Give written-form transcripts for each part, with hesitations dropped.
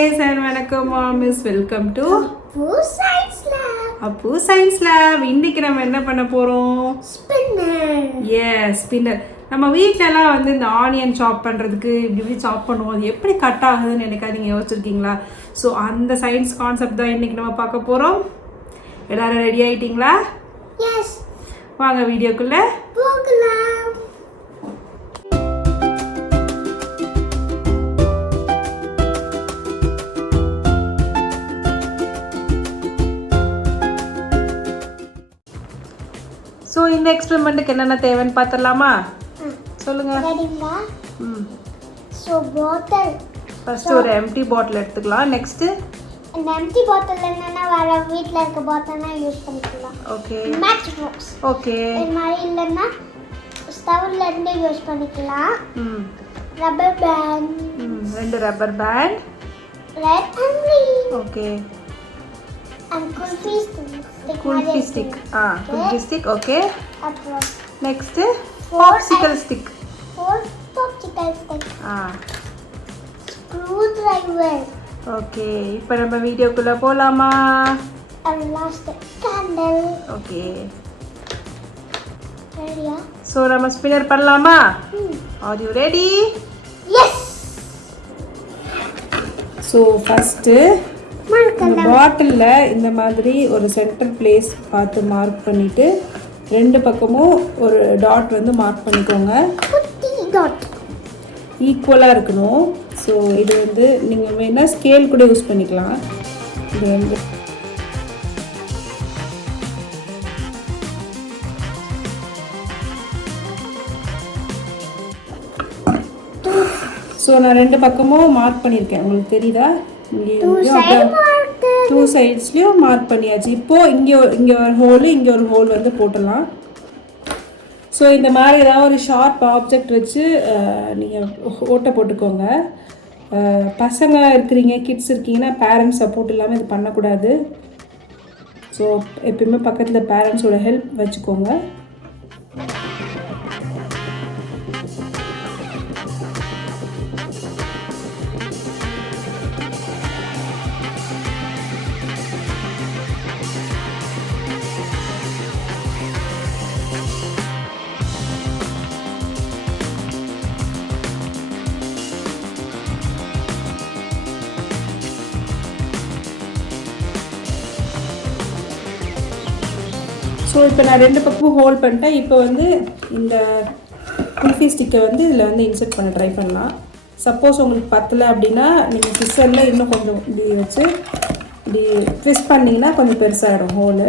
guys and வணக்கம் miss, welcome to Appu Science Lab. இன்னைக்கு நம்ம என்ன பண்ண போறோம்? Spinner. நம்ம வீட்ல எல்லாம் வந்து இந்த ஆனியன் சாப் பண்றதுக்கு இப்படி சாப் பண்ணுவோம். அது எப்படி கட் ஆகுதுன்னு எனக்கு நீங்க யோசிச்சிருக்கீங்களா? சோ அந்த சயின்ஸ் கான்செப்ட் தான் இன்னைக்கு நம்ம பார்க்க போறோம். எல்லாரும் ரெடி ஆயிட்டீங்களா? எஸ். வாங்க வீடியோக்குள்ள போகலாம். ஸோ இந்த எக்ஸ்பெரிமெண்ட்டுக்கு என்னென்ன தேவைன்னு பார்த்துடலாமா? சொல்லுங்க. ரெடிங்களா? ஸோ பாட்டில் ஃபர்ஸ்ட் ஒரு எம்டி பாட்டில் எடுத்துக்கலாம். நெக்ஸ்ட் அந்த எம்டி பாட்டில் என்னன்னா வேற வீட்ல இருக்க பாட்டில்னா யூஸ் பண்ணிக்கலாம். ஓகே. Match box. ஓகே. இந்த மாதிரி இல்லைன்னா ஸ்டவ்ல இருந்து யூஸ் பண்ணிக்கலாம். Rubber band. ரெண்டு rubber band. Red and green. Okay. And kulfi stick. Kulfi stick. Kulfi stick. Okay. அப்புறம் next popsicle stick. 4 popsicle stick. Screwdriver. Okay. இப்போ நம்ம வீடியோக்குள்ள போலாமா? And last candle. ஓகே. ரெடியா? ஸோ நம்ம ஸ்பின்னர் பண்ணலாமா? Are you ready? Yes. So first இந்த பாட்டிலில் இந்த மாதிரி ஒரு சென்டர் பிளேஸ் பார்த்து மார்க் பண்ணிவிட்டு ரெண்டு பக்கமும் ஒரு டாட் வந்து மார்க் பண்ணிக்கோங்க. டாட் ஈக்குவலாக இருக்கணும். ஸோ இது வந்து நீங்கள் வேணால் ஸ்கேல் கூட யூஸ் பண்ணிக்கலாம். இது வந்து ஸோ நான் ரெண்டு பக்கமும் மார்க் பண்ணியிருக்கேன். உங்களுக்கு தெரியுதா? டூ சைட்ஸ்லேயும் மார்க் பண்ணியாச்சு. இப்போது இங்கே ஒரு ஹோலு இங்கே ஒரு ஹோல் வந்து போட்டலாம். ஸோ இந்த மாதிரி ஏதாவது ஒரு ஷார்ப் ஆப்ஜெக்ட் வச்சு நீங்கள் ஓட்டை போட்டுக்கோங்க. பசங்க இருக்கிறீங்க, கிட்ஸ் இருக்கீங்கன்னா பேரண்ட்ஸ் சப்போர்ட் இல்லாமல் இது பண்ணக்கூடாது. ஸோ எப்பயுமே பக்கத்தில் பேரண்ட்ஸோட ஹெல்ப் வச்சுக்கோங்க. ஸோ இப்போ நான் ரெண்டு பக்கமும் ஹோல்ட் பண்ணிட்டேன். இப்போ வந்து இந்த குல்ஃபி ஸ்டிக்கை வந்து இதில் வந்து இன்சர்ட் பண்ண ட்ரை பண்ணலாம். சப்போஸ் உங்களுக்கு பத்தலை அப்படின்னா நீங்கள் சிஸ்டரில் இன்னும் கொஞ்சம் இப்படி வச்சு இப்படி ட்விஸ்ட் பண்ணிங்கன்னா கொஞ்சம் பெருசாகிடும் ஹோலு.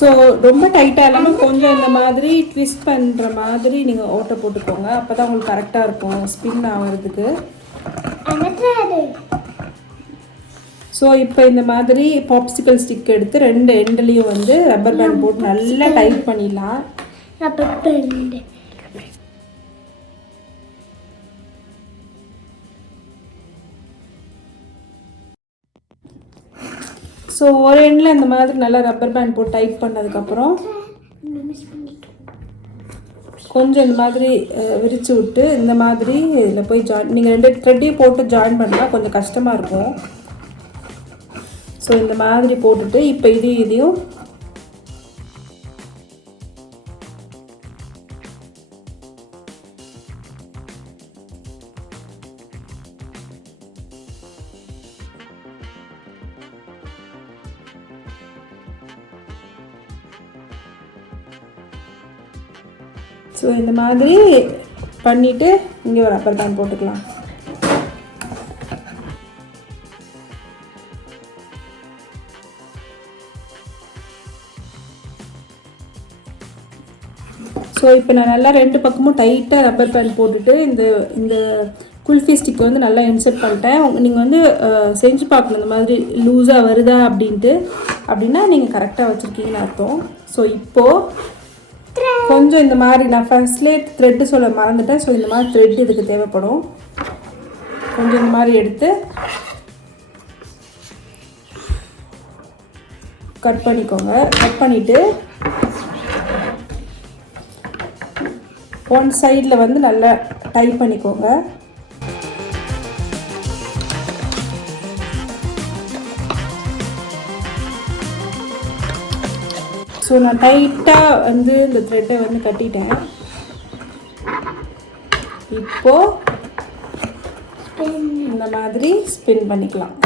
ஸோ ரொம்ப டைட்டாக இல்லாமல் கொஞ்சம் இந்த மாதிரி ட்விஸ்ட் பண்ணுற மாதிரி நீங்கள் ஓட்டை போட்டுக்கோங்க. அப்போ தான் உங்களுக்கு கரெக்டாக இருக்கும் ஸ்பின் ஆகிறதுக்கு. ஸோ இப்போ இந்த மாதிரி பாப்சிக்கல் ஸ்டிக் எடுத்து ரெண்டு எண்ட்லேயும் வந்து ரப்பர் பேண்ட் போட்டு நல்லா டைட் பண்ணிடலாம். Rubber band. ஸோ ஒரு எண்டில் இந்த மாதிரி நல்லா ரப்பர் பேண்ட் போட்டு டைட் பண்ணதுக்கப்புறம் கொஞ்சம் இந்த மாதிரி விரித்து விட்டு இந்த மாதிரி இதில் போய் ஜாயின், நீங்கள் ரெண்டு த்ரெட்டையும் போட்டு ஜாயின் பண்ணால் கொஞ்சம் கஷ்டமாக இருக்கும். ஸோ இந்த மாதிரி போட்டுட்டு இப்போ இதையும் ஸோ இந்த மாதிரி பண்ணிவிட்டு இங்கே ஒரு ரப்பர் பேண்ட் போட்டுக்கலாம். ஸோ இப்போ நான் நல்லா ரெண்டு பக்கமும் டைட்டாக ரப்பர் பேண்ட் போட்டுட்டு இந்த குல்ஃபி ஸ்டிக்கை வந்து நல்லா இன்சர்ட் பண்ணிட்டேன். நீங்கள் வந்து செஞ்சு பார்க்கணும் இந்த மாதிரி லூஸாக வருதா அப்படின்னா நீங்கள் கரெக்டாக வச்சுருக்கீங்கன்னு அர்த்தம். ஸோ இப்போது கொஞ்சம் இந்த மாதிரி நான் ஃபர்ஸ்ட்லேயே த்ரெட்டு சொல்ல மறந்துட்டேன். ஸோ இந்த மாதிரி த்ரெட் இதுக்கு தேவைப்படும். கொஞ்சம் இந்த மாதிரி எடுத்து கட் பண்ணிக்கோங்க. கட் பண்ணிவிட்டு ஒன் சைடில் வந்து நல்லா டைட் பண்ணிக்கோங்க. ஸோ நான் டைட்டாக வந்து இந்த த்ரெட்டை வந்து கட்டிட்டேன். இப்போது இந்த மாதிரி ஸ்பின் பண்ணிக்கலாம்.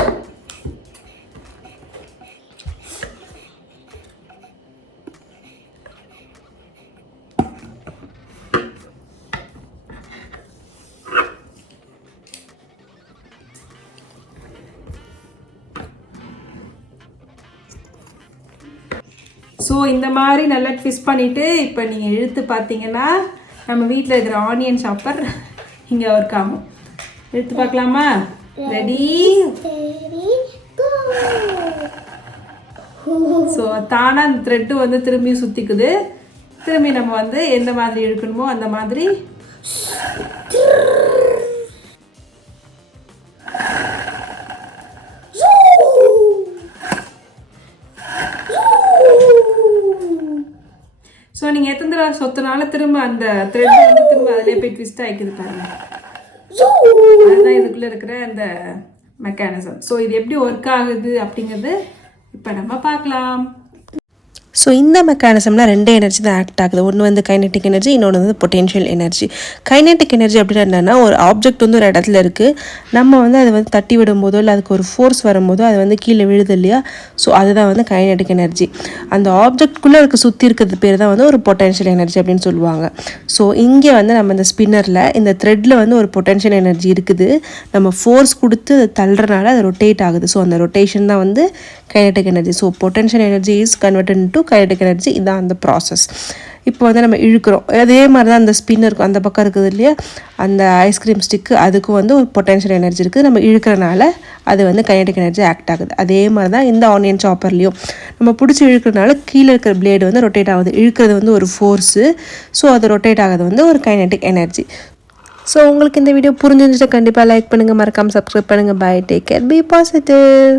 ஸோ இந்த மாதிரி நல்லா ட்விஸ்ட் பண்ணிவிட்டு இப்போ நீங்கள் இழுத்து பார்த்தீங்கன்னா நம்ம வீட்டில் இருக்கிற ஆனியன் சாப்பர் இங்கே ஒர்க் ஆகும். இழுத்து பார்க்கலாமா? ரெடி? ஸோ தானாக அந்த த்ரெட்டு வந்து திரும்பி சுற்றிக்குது. திரும்பி நம்ம வந்து எந்த மாதிரி இழுக்கணுமோ அந்த மாதிரி ஸோ நீங்கள் எத்தனை தடவை சொத்தனால திரும்ப அந்த த்ரெட் வந்து திரும்ப அதிலே போய் ட்விஸ்ட் ஆகிக்குது பாருங்க. அதுதான் இதுக்குள்ளே இருக்கிற அந்த மெக்கானிசம். ஸோ இது எப்படி ஒர்க் ஆகுது அப்படிங்கிறது இப்போ நம்ம பார்க்கலாம். ஸோ இந்த மெக்கானிசம்லாம் 2 எனர்ஜி தான் ஆக்ட் ஆகுது. ஒன்று வந்து கைனெட்டிக் எனர்ஜி, இன்னொன்று வந்து பொட்டென்ஷியல் எனர்ஜி. கைனெட்டிக் எனர்ஜி அப்படின்னா என்னென்னா, ஒரு ஆப்ஜெக்ட் வந்து ஒரு இடத்துல இருக்குது, நம்ம வந்து அதை வந்து தட்டி விடும்போதோ இல்லை அதுக்கு ஒரு ஃபோர்ஸ் வரும்போதோ அது வந்து கீழே விழுது இல்லையா? ஸோ அதுதான் வந்து கைனெட்டிக் எனர்ஜி. அந்த ஆப்ஜெக்ட்குள்ளே சுற்றி இருக்கிறது பேர் தான் வந்து ஒரு பொட்டென்ஷியல் எனர்ஜி அப்படின்னு சொல்லுவாங்க. ஸோ இங்கே வந்து நம்ம இந்த ஸ்பின்னரில் இந்த த்ரெட்டில் வந்து ஒரு பொட்டென்ஷியல் எனர்ஜி இருக்குது. நம்ம ஃபோர்ஸ் கொடுத்து அதை தள்ளுறனால அது ரொட்டேட் ஆகுது. ஸோ அந்த ரொட்டேஷன் தான் வந்து kinetic energy. So potential energy is converted into kinetic energy. இதான் அந்த ப்ராசஸ். இப்போ வந்து நம்ம இழுக்கிறோம், அதே மாதிரி தான் அந்த ஸ்பின்னருக்கும் அந்த பக்கம் இருக்குது இல்லையா, அந்த ஐஸ்கிரீம் ஸ்டிக்கு, அதுக்கும் வந்து ஒரு பொட்டென்ஷியல் எனர்ஜி இருக்குது. நம்ம இழுக்கிறனால அது வந்து கைனெட்டிக் எனர்ஜி ஆக்ட் ஆகுது. அதே மாதிரி தான் இந்த ஆனியன் சாப்பர்லேயும் நம்ம பிடிச்சி இழுக்கிறனால கீழே இருக்கிற பிளேடு வந்து ரொட்டேட் ஆகுது. இழுக்கிறது வந்து ஒரு ஃபோர்ஸு, ஸோ அது ரொட்டேட் ஆகுது வந்து ஒரு கைனெட்டிக் எனர்ஜி. ஸோ உங்களுக்கு இந்த வீடியோ புரிஞ்சிருந்துச்சுன்னா கண்டிப்பாக லைக் பண்ணுங்கள், மறக்காமல் சப்ஸ்கிரைப் பண்ணுங்கள். Bye, take care, be positive.